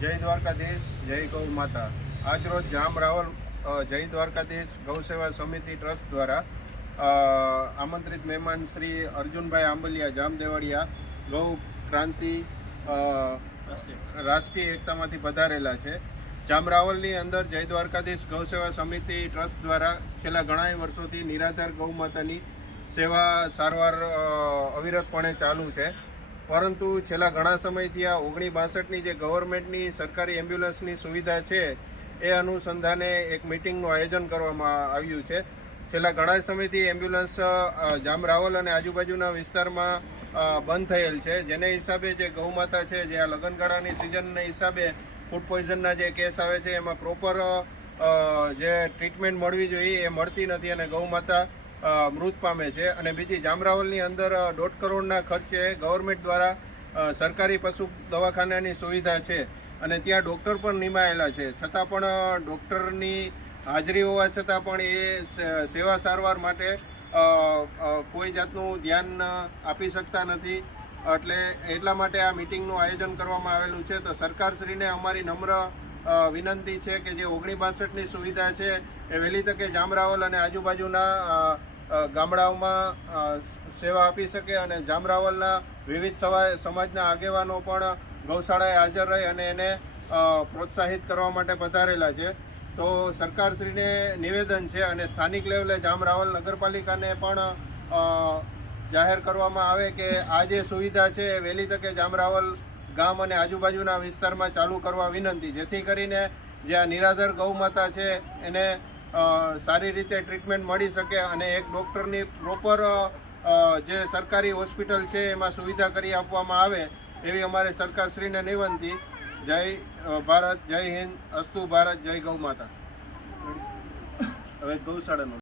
જય દ્વારકાધીશ, જય ગૌ માતા. આજરોજ જામ રાવલ જય દ્વારકાધીશ ગૌ સેવા સમિતિ ટ્રસ્ટ દ્વારા આમંત્રિત મહેમાન શ્રી અર્જુનભાઈ આંબલિયા જામદેવળિયા ગૌ ક્રાંતિ રાષ્ટ્રીય એકતામાંથી પધારેલા છે. જામરાવલની અંદર જય દ્વારકાધીશ ગૌસેવા સમિતિ ટ્રસ્ટ દ્વારા છેલ્લા ઘણા વર્ષોથી નિરાધાર ગૌ માતાની સેવા સારવાર અવિરતપણે ચાલુ છે. પરંતુ છેલ્લા ઘણા સમયથી આ ઓગણી બાસઠની જે ગવર્મેન્ટની સરકારી એમ્બ્યુલન્સની સુવિધા છે, એ અનુસંધાને એક મિટિંગનું આયોજન કરવામાં આવ્યું છે. છેલ્લા ઘણા સમયથી એમ્બ્યુલન્સ જામરાવલ અને આજુબાજુના વિસ્તારમાં બંધ થયેલ છે. જેને હિસાબે જે ગૌમાતા છે, જે આ લગ્નગાળાની સિઝનને હિસાબે ફૂડ પોઈઝનના જે કેસ આવે છે, એમાં પ્રોપર જે ટ્રીટમેન્ટ મળવી જોઈએ એ મળતી નથી અને ગૌમાતા મૃત પામે છે. અને બીજી જામરાવલની અંદર દોઢ કરોડના ખર્ચે ગવર્મેન્ટ દ્વારા સરકારી પશુ દવાખાનાની સુવિધા છે. અને ત્યાં ડૉક્ટર પણ નિમાયેલા છે. છતાં પણ ડૉક્ટરની હાજરી હોવા છતાં પણ એ સેવા સારવાર માટે કોઈ જાતનું ધ્યાન આપી શકતા નથી. એટલે એટલા માટે આ મિટિંગનું આયોજન કરવામાં આવેલું છે. તો સરકારશ્રીને અમારી નમ્ર વિનંતી છે કે જે ઓગણી બાસઠની સુવિધા છે, એ વહેલી તકે જામરાવલ અને આજુબાજુના ગામડાઓમાં સેવા આપી શકે અને જામરાવલના વિવિધ સમાજના આગેવાનો પણ ગૌશાળાએ હાજર રહી અને એને પ્રોત્સાહિત કરવા માટે પધારેલા છે. તો સરકારશ્રીને નિવેદન છે અને સ્થાનિક લેવલે જામરાવલ નગરપાલિકાને પણ જાહેર કરવામાં આવે કે આ જે સુવિધા છે એ વહેલી તકે જામરાવલ ગામ અને આજુબાજુના વિસ્તારમાં ચાલુ કરવા વિનંતી. જેથી કરીને જે આ નિરાધાર ગૌમાતા છે એને સારી રીતે ટ્રીટમેન્ટ મળી શકે અને એક ડૉક્ટરની પ્રોપર જે સરકારી હોસ્પિટલ છે એમાં સુવિધા કરી આપવામાં આવે એવી અમારે સરકારશ્રીને નિવંતી. જય ભારત, જય હિન્દ, અસ્તુ ભારત, જય ગૌ માતા. હવે ગૌશાળાનો